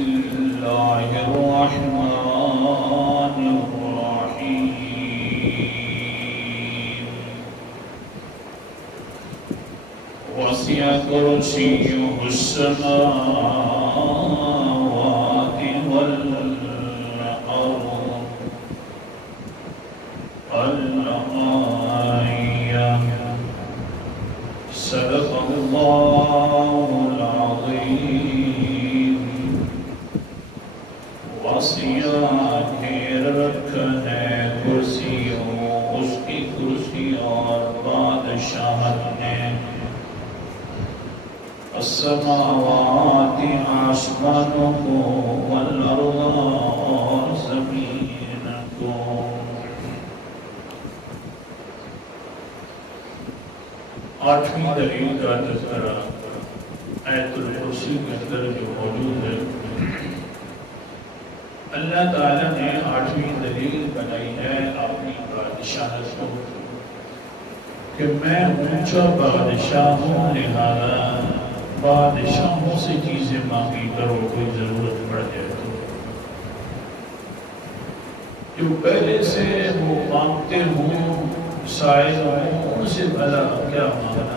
الله الرحمن الرحيم وسع كرسيه السماوات والأرض الآية صدق الله العظيم وسع کے رکھنے کرسیوں اس کی کرسی اور بادشاہت نے السماوات آسمانوں کو والارض اور زمین کو. آٹھویں دلیل کا تذکرہ آیت الکرسی کے اندر جو موجود ہے. اللہ تعالیٰ نے آٹھویں دلیل بنائی ہے اپنی بادشاہت کو کہ میں اونچا بادشاہ ہوں، لہذا بادشاہوں سے چیزیں مانگی کرو کوئی ضرورت پڑ جائے تو. جو پہلے سے وہ مانگتے ہوں سائل ہوں ان سے بھلا کیا مانگنا،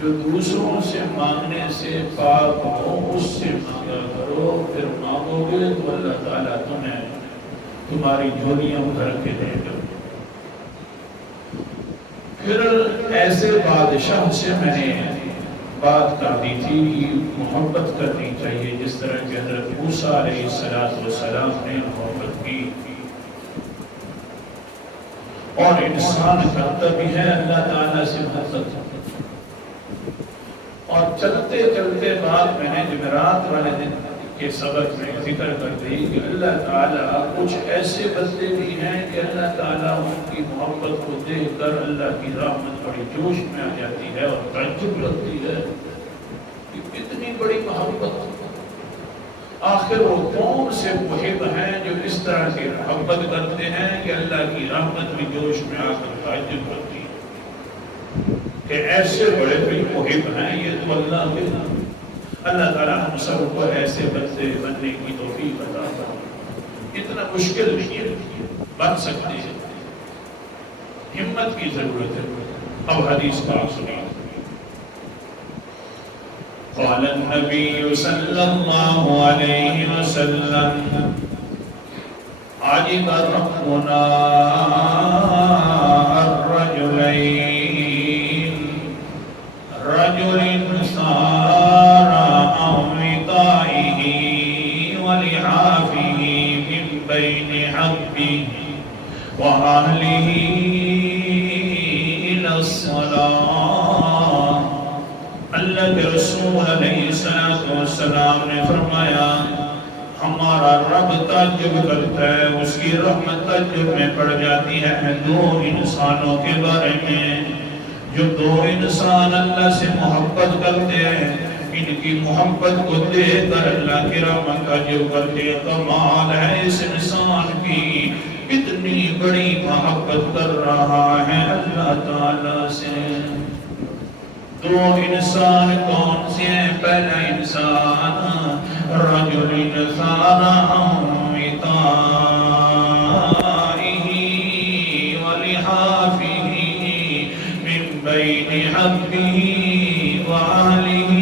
جو دوسروں سے مانگنے سے پاک ہو اس سے مانگا کرو. پھر مانگو گے تو اللہ تعالیٰ تمہیں تمہاری جھولیاں بھر کے دے گا. پھر ایسے بادشاہ سے میں نے بات کر دی تھی محبت کرنی چاہیے جس طرح کہ حضرت موسیٰ علیہ السلام نے محبت کی. اور انسان کرتا بھی ہے اللہ تعالیٰ سے محبت. اور چلتے چلتے بعد میں نے جمعرات والے دن کے سبق میں ذکر کر دی کہ اللہ تعالیٰ کچھ ایسے بندے بھی ہیں کہ اللہ تعالیٰ ان کی محبت کو دیکھ کر اللہ کی رحمت بڑی جوش میں آ جاتی ہے اور تعجب لگتی ہے کہ اتنی بڑی محبت. آخر وہ کون سے محب ہیں جو اس طرح کی محبت کرتے ہیں کہ اللہ کی رحمت بھی جوش میں آ کر تعجب کرتی ہے کہ ایسے بڑے بھی محب ہیں. یہ تو اللہ کے اللہ تعالیٰ ہم سب کو ایسے بندے بننے کی توفیق عطا فرمائے. اتنا مشکل نہیں ہے، بن سکتے ہیں، ہمت کی ضرورت ہے. اب حدیث پاک سنیے. قال النبي صلى الله عليه وسلم عجب ربنا الرجلين رجل صار عمطائه ولحافه من بين حبه وأهله إلى الصلاة. اللہ کے رسول علیہ السلام نے فرمایا ہمارا رب تعجب کرتا ہے، اس کی رحمت تعجب میں پڑ جاتی ہے دو انسانوں کے بارے میں. جو دو انسان اللہ سے محبت کرتے ہیں ان کی محبت کو دیکھ کر اللہ کی رحمت تعجب کرتے ہیں. کمال ہے اس انسان کی، اتنی بڑی محبت کر رہا ہے اللہ تعالیٰ سے. دو انسان کون سے ہیں؟ پہلا انسان رجل صار عمطائه ولحافه من بين حبه وأهله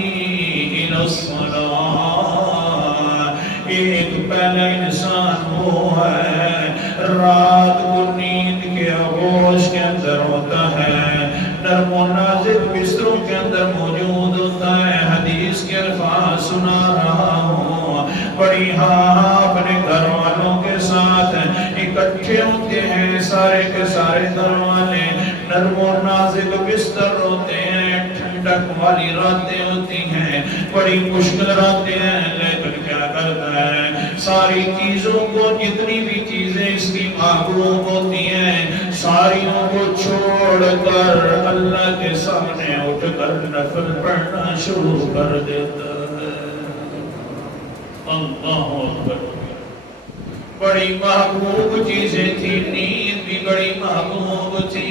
إلى الصلاة. ایک پہلا انسان وہ ہے رات کو نیند کے آغوش کے اندر ہوتا ہے، نرم و نازک بستروں کے اندر موجود ہوتا ہے. حدیث کے الفاظ سنا رہا ہوں، بڑی اپنے گھر والوں کے ساتھ اکٹھے ہوتے ہیں. سارے کے سارے گھر والے نرم و نازک بستر ہوتے ہیں، ٹھنڈک والی راتیں ہوتی ہیں، بڑی مشکل راتیں ہیں. لیکن کیا کرتا ہے ساری چیزوں کو، جتنی بھی چیزیں اس کی محبوب ہوتی ہیں ساریوں کو چھوڑ کر اللہ کے سامنے اٹھ کر نفل پڑھنا شروع کر دیتا ہے. اللہ اکبر. بڑی محبوب چیزیں تھی، نیند بھی بڑی محبوب تھی،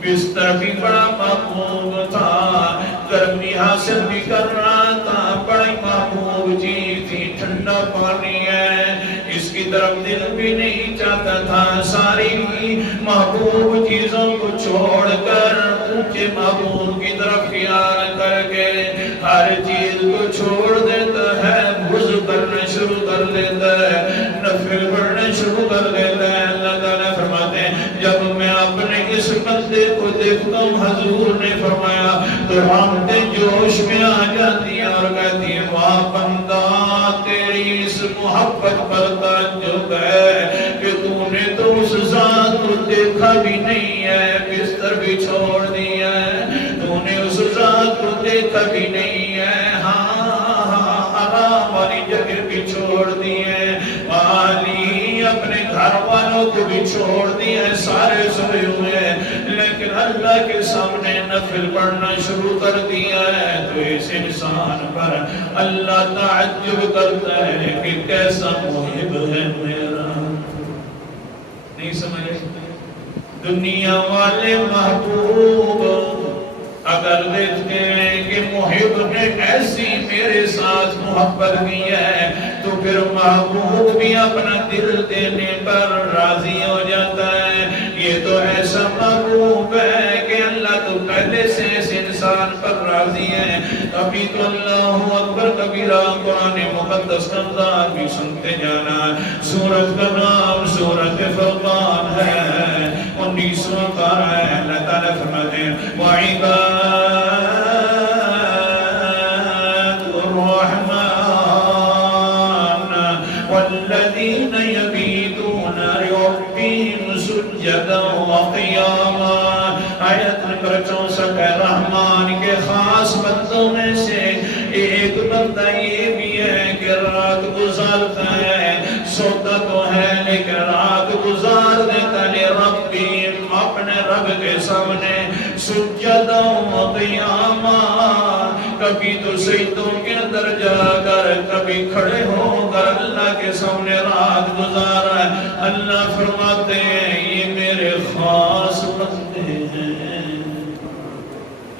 بستر بھی بڑا محبوب تھا، گرمی حاصل بھی کر رہا تھا، بڑی محبوب چیز تھی. ٹھنڈا پانی ہے، اس کی طرف دل بھی نہیں چاہتا تھا. ساری محبوب چیزوں کو چھوڑ کر اونچے محبوب کی طرف خیال کر کے ہر چیز کو چھوڑ دیتا ہے، وضو کرنا شروع کر دیتا ہے، نفل پڑھنا شروع کر دیتا ہے. اللہ تعالیٰ فرماتے ہیں جب میں اپنے اس بندے کو دیکھتا ہوں، حضور نے فرمایا تو رحمتیں جوش میں آ جاتی ہیں اور کہتی ہیں واہ بندہ، تیری اس محبت پر تعجب ہے کہ تو نے تو اس ذات کو دیکھا بھی نہیں ہے، بستر بھی چھوڑ دیا ہے، تو نے اس ذات کو دیکھا بھی نہیں ہے، آرام والی جگہ بھی چھوڑ دی ہے، اپنے گھر والوں کو بھی چھوڑ دی ہے، سارے سوئے ہوئے ہیں، لیکن اللہ کے سامنے نفل پڑھنا شروع کر دیا ہے. تو اس انسان پر اللہ تعجب کرتا ہے کہ کیسا محب ہے میرا. نہیں سمجھے؟ دنیا والے محبوب اگر دیکھتے ہیں کہ محب نے ایسی میرے ساتھ محبت کی ہے تو پھر محبوب بھی اپنا دل دینے پر راضی ہو جاتا ہے. یہ تو ایسا محبوب ہے کہ اللہ تو پہلے سے اس انسان پر راضی ہے. ابھی تو اللہ اکبر کبیرہ قرآن مقدس کا نام بھی سنتے جانا. سورت کا نام سورت فرقان ہے، 19واں پارہ ہے. اللہ تعالیٰ فرماتے ہیں وعباد الرحمن والذین یبیتون لربہم سجدا وقیاما. آیت نمبر 64 ہے. رحمان کے خاص بندوں میں سے ایک بندہ یہ بھی ہے کہ رات گزارتا ہے، سوتا تو ہے لیکن رات گزار دیتا لربہم، اپنے رب کے سامنے سجدہ و قیاما. کبھی تو سجدوں کے اندر جا کر، کبھی کھڑے ہو کر اللہ کے سامنے رات گزارا ہے. اللہ فرماتے ہیں یہ میرے خاص بندے ہیں،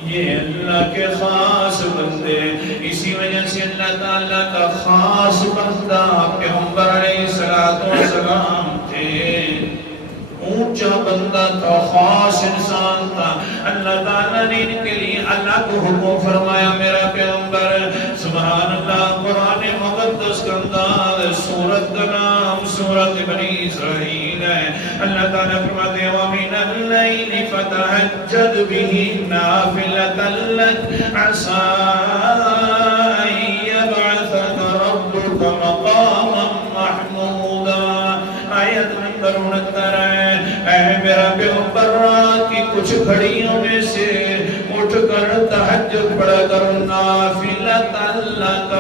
یہ اللہ کے خاص بندے. اسی وجہ سے اللہ تعالیٰ کا خاص بندہ پیغمبر علیہ السلام تھے. اونچا بندہ تھا، خاص انسان تھا. اللہ تعالیٰ نے ان کے لیے اللہ کو حکم فرمایا میرا پیغمبر سبحان اللہ. قرآن مقدس کا انداز، سورت کا نام سورت بنی اسرائیل ہے. اللہ تعالیٰ فرماتے ہیں وَمِنَ اللَّيْلِ فَتَهَجَّدْ بِهِ نَافِلَةً لَكَ عَسَىٰ أَن يَبْعَثَكَ رَبُّكَ مَقَامًا مَحْمُودًا. آیت نمبر 69 ہے. اے میرا پیغمبر رات کی کچھ گھڑیوں میں سے اٹھ کر تہجد پڑھا کرو. نافلۃ لک،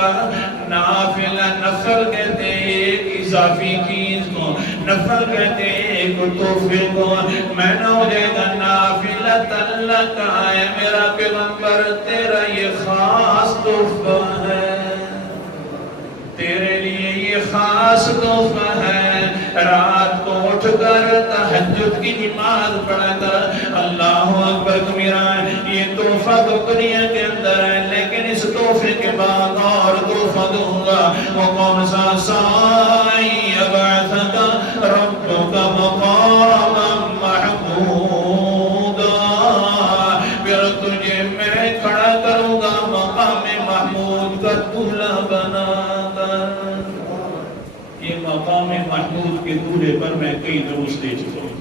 نافلہ نفل کہتے ہیں ایک اضافی چیز کو، نفل کہتے ہیں ایک تحفے کو. میں نہ ہو جائے گا نافلۃ لک. اے میرا پیغمبر تیرا یہ خاص تحفہ ہے، تیرے لیے یہ خاص تحفہ ہے. رات کو اٹھ کر تہجد کی نماز پڑھا کر. اللہ اکبر کبیرہ. یہ تحفہ تو دنیا کے اندر ہے، لیکن اس تحفے کے بعد اور تحفہ دوں گا. وہ کون سا؟ سائی یبعثک ربک مقاما محمودا. پھر تجھے میں کھڑا کروں گا مقام محمود کا دولہا بنا کر. یہ مقام محمود کے دولے پر میں کئی دروس دے چکا ہوں.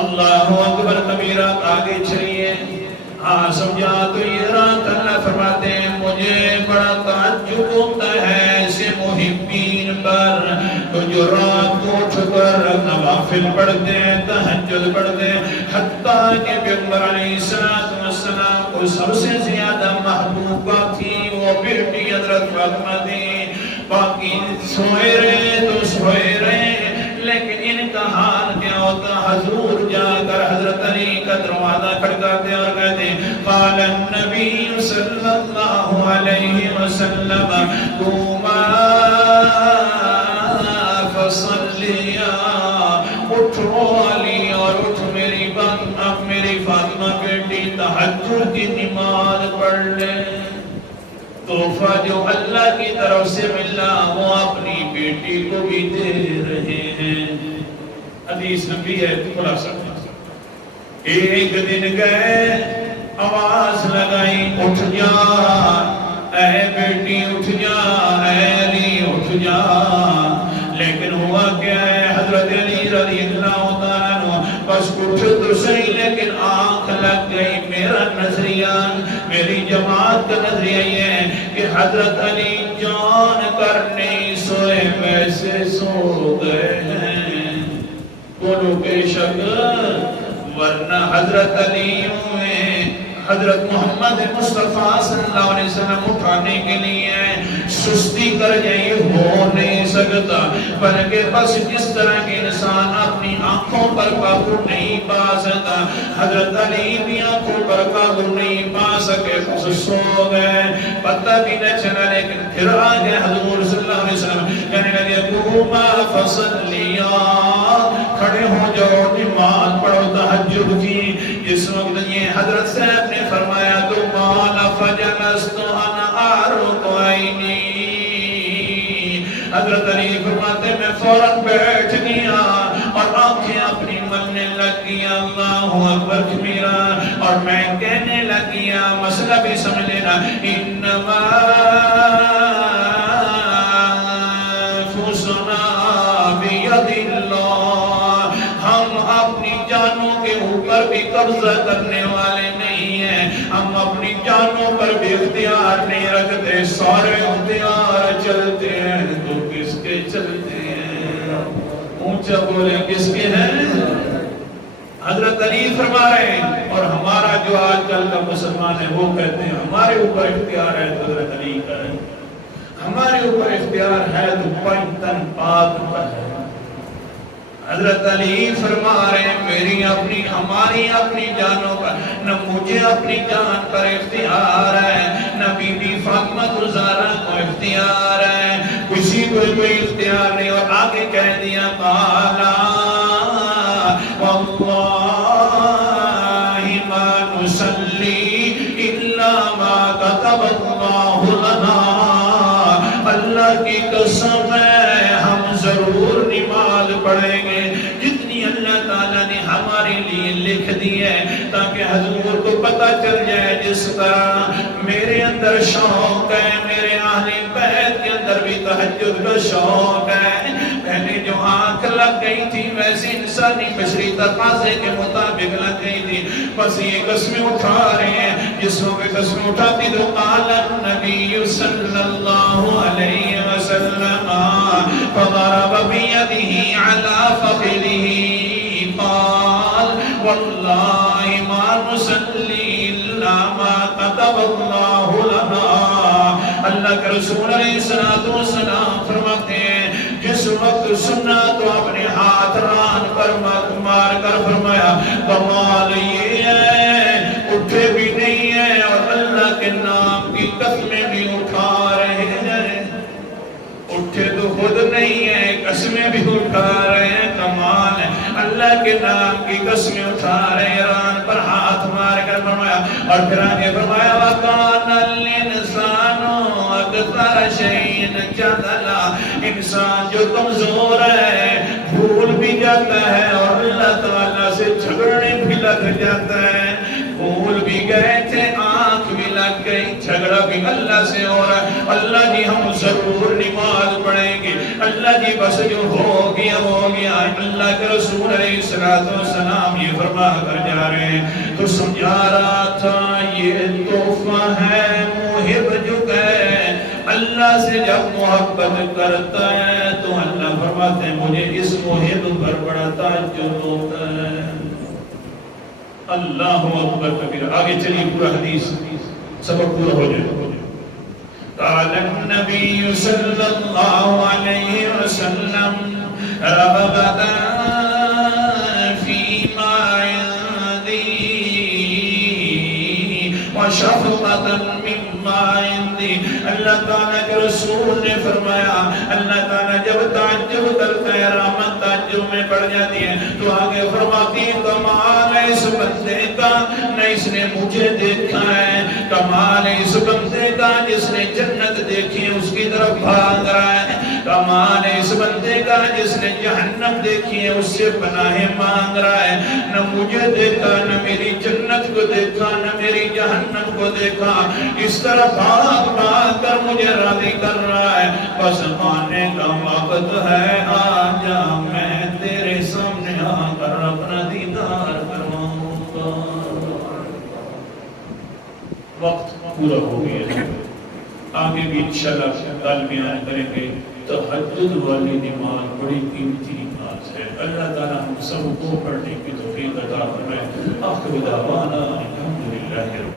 اللہ اکبر کبیرہ. آگے چلیے. ہاں سمجھا تو یہ رات اللہ فرماتے ہیں مجھے بڑا تعجب ہوتا ہے ایسے محبین پر تو جو رات کو اٹھ کر نوافل پڑھتے ہیں، تہجد پڑھتے ہیں. حتیٰ کہ پیغمبر علیہ السلام کو سب سے زیادہ محبوبہ تھی وہ بیٹی حضرت فاطمہ تھی. باقی سوئے رہے تو سوئے رہے، لیکن ان کا حال کیا ہوتا؟ حضور جا کر حضرت علی کا دروازہ کھڑکاتے اور کہتے قال النبی صلی اللہ علیہ وسلم قوما فصلیا. اٹھو علی اور اٹھ میری فاطمہ بیٹی، تہجد کی نماز پڑھ لے. تحفہ جو اللہ کی طرف سے ملا وہ اپنی بیٹی کو بھی دے رہے ہیں۔ حدیث نبی ہے خلاصہ۔ ایک دن گئے آواز لگائی اٹھ جا اے بیٹی اٹھ جا اے علی اٹھ جا، لیکن ہوا کیا ہے حضرت علی رضی اللہ تعالیٰ عنہ بس اٹھ تو صحیح لیکن آنکھ لگ گئی۔ میرا نظریہ میری جماعت کا نظریہ یہ ہے کہ حضرت علی جان کر نہیں سوئے ویسے سو گئے ہیں، بولو بے شک، ورنہ حضرت علی میں حضرت محمد مصطفیٰ صلی اللہ علیہ وسلم اٹھانے کے لیے سستی کر جائے ہو نہیں سکتا، بلکہ بس جس طرح کے انسان اپنی آنکھوں پر قابو نہیں پا سکتا، حضرت علی بھی آنکھوں پر قابو نہیں پا سکے، بس سو گئے، پتہ بھی نہ چلا۔ لیکن پھر آگے حضور صلی اللہ علیہ وسلم کہنے لگے قوما فصلیا، کھڑے ہو جاؤ نماز پڑھو تہجد کی۔ جس وقت یہ حضرت صاحب نے فرمایا تو قال فجلست انا اعرق عینی، حضرت علی فرماتے میں فوراً بیٹھ گیا اور آنکھیں اپنی ملنے لگ گیا، اللہ اکبر کبیرہ، اور میں کہنے لگ گیا، مسئلہ بھی سمجھ لینا، انما انفسنا بید اللہ، ہم اپنی جانوں کے اوپر بھی قبضہ کرنے والے نہیں ہیں، ہم اپنی جانوں پر بھی اختیار نہیں رکھتے، سارے اختیار چلتے ہیں تو کس کے چلتے ہیں؟ اونچا بولے کس کے ہیں؟ حضرت علی فرما رہے ہیں۔ اور ہمارا جو آج کل کا مسلمان ہے وہ کہتے ہیں ہمارے اوپر اختیار ہے تو حضرت علی کا ہے، ہمارے اوپر اختیار ہے تو پنجتن پاک پر ہے۔ حضرت علی فرما رہے ہیں میری اپنی ہماری اپنی جانوں پر، نہ مجھے اپنی جان پر اختیار ہے، نہ بی بی فاطمہ زہرا کو اختیار ہے، کسی کو کوئی اختیار نہیں۔ اور آگے کہہ دیا قالا واللہ ما نصلی الا ما كتب اللہ لنا، اللہ کی قسم ہے ہم ضرور نماز پڑھیں گے جتنی اللہ تعالیٰ نے ہمارے لیے لکھ دی ہے، تاکہ حضور کو پتہ چل جائے جس طرح میرے اندر شوق ہے، میرے اہل بیت کے اندر بھی تہجد کا شوق ہے۔ پہلے جو آنکھ لگ گئی تھی ویسے انسانی بشری تقاضے کے مطابق لگ گئی تھی، بس یہ قسمیں اٹھا رہے ہیں۔ جس وقت قسمیں اٹھاتی تو قال النبی صلی اللہ علیہ وسلم فضرب بیدہ علی فخذہ قال واللہ ما نصلی الا ما كتب اللہ لنا۔ اللہ کے رسول علیہ السلام فرماتے ہیں جس وقت سننا تو اپنے ہاتھ ران پر مار کر فرمایا کمال یہ ہے اٹھے بھی نہیں ہے اور اللہ کے نام کی قسمیں بھی اٹھا رہے ہیں، اٹھے تو خود نہیں ہے قسمیں بھی اٹھا رہے ہیں، کمال ہے اللہ کے نام کی قسمیں اٹھا رہے ہیں، ران پر ہاتھ مار کر فرمایا۔ اور پھر آگے فرمایا وَقَانَ الْإِنسَانُ أَكْثَرَ شَيْءٍ جَدَلًا، انسان جو کمزور ہے بھول بھی جاتا ہے اور اللہ تعالیٰ سے جھگڑنے بھی لگ جاتا ہے۔ بھول بھی گئے تھے، آنکھ بھی لگ گئی، جھگڑا بھی اللہ سے ہو رہا ہے، اللہ جی ہم ضرور نماز پڑھیں گے، اللہ جی بس جو ہو گیا ہو گیا۔ اللہ کے رسول علیہ السلام یہ فرما کر جا رہے ہیں تو سمجھا رہا تھا یہ تحفہ ہے محب جو کہ اللہ سے جب محبت کرتا ہے تو اللہ فرماتے ہیں مجھے اس محب پر بڑا تعجب ہوتا ہے۔ اللہ اکبر کبیر۔ آگے چلیے پورا حدیث سبق پورا ہو جائے۔ قال النبی صلی اللہ علیہ وسلم رغبتا فیما عندی وشفقتا مما عندی۔ اللہ تعالیٰ کے رسول نے فرمایا اللہ تعالیٰ جب تعجب کرتا ہے رحمت تعجب میں بڑھ جاتی ہیں تو آگے فرماتی ہیں کمال ہے اس بندے کا نہ اس نے مجھے دیکھا ہے، کمال ہے اس بندے کا جس نے جنت دیکھی ہے اس کی طرف بھاگ رہا ہے، کمال ہے اس بندے کا جس نے جہنم دیکھی ہے اس سے پناہ مانگ رہا ہے، نہ مجھے دیکھا نہ میری جنت کو دیکھا نہ میری جہنم کو دیکھا، اس طرح بھاگ بھاگ کر مجھے راضی کر رہا ہے، بس آنے کا وقت ہے، آجا میں تیرے سامنے آ کر اپنا دیدار کرواؤں گا۔ وقت پورا ہو گیا ہے، آگے بھی انشاءاللہ کل بیان کریں گے۔ تہجد والی نماز بڑی قیمتی نماز ہے، اللہ تعالیٰ ہم سب کو پڑھنے کی توفیق عطا فرمائے۔ آخر دعوانا الحمدللہ۔